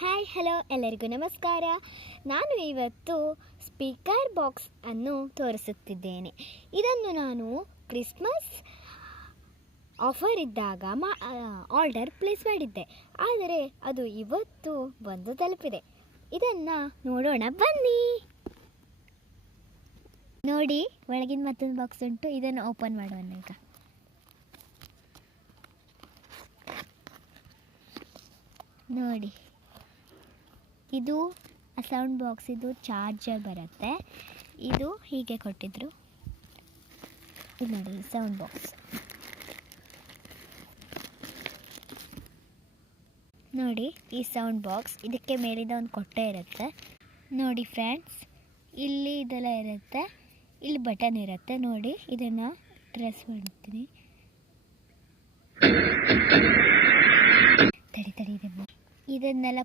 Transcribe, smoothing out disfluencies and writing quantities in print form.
Hi hello ಎಲ್ಲರಿಗೂ ನಮಸ್ಕಾರ. ನಾನು ಇವತ್ತು ಸ್ಪೀಕರ್ ಬಾಕ್ಸ್ ಅನ್ನು ತೋರಿಸುತ್ತಿದ್ದೇನೆ. ಇದನ್ನು ನಾನು ಕ್ರಿಸ್ಮಸ್ ಆಫರ್ ಇದ್ದಾಗ ಆರ್ಡರ್ ಪ್ಲೇಸ್ ಮಾಡಿದ್ದೆ, ಆದರೆ ಅದು ಇವತ್ತು ಬಂದು ತಲುಪಿದೆ. ಇದನ್ನು ನೋಡೋಣ ಬನ್ನಿ. ನೋಡಿ, ಒಳಗಿನ ಮತ್ತೊಂದು ಬಾಕ್ಸ್ ಉಂಟು. ಇದನ್ನು ಓಪನ್ ಮಾಡೋಣ ಈಗ. ನೋಡಿ, ಇದು ಸೌಂಡ್ ಬಾಕ್ಸ್, ಇದು ಚಾರ್ಜರ್ ಬರುತ್ತೆ. ಇದು ಹೀಗೆ ಕೊಟ್ಟಿದ್ರು. ಇದು ನೋಡಿ ಸೌಂಡ್ ಬಾಕ್ಸ್. ನೋಡಿ ಈ ಸೌಂಡ್ ಬಾಕ್ಸ್, ಇದಕ್ಕೆ ಮೇಲಿಂದ ಒಂದು ಕೊಟ್ಟೆ ಇರುತ್ತೆ. ನೋಡಿ ಫ್ರೆಂಡ್ಸ್, ಇಲ್ಲಿ ಇದೆಲ್ಲ ಇರುತ್ತೆ, ಇಲ್ಲಿ ಬಟನ್ ಇರುತ್ತೆ. ನೋಡಿ, ಇದನ್ನು ಪ್ರೆಸ್ ಮಾಡ್ತೀನಿ. ತಡಿ ಇದೆ. ಇದನ್ನೆಲ್ಲ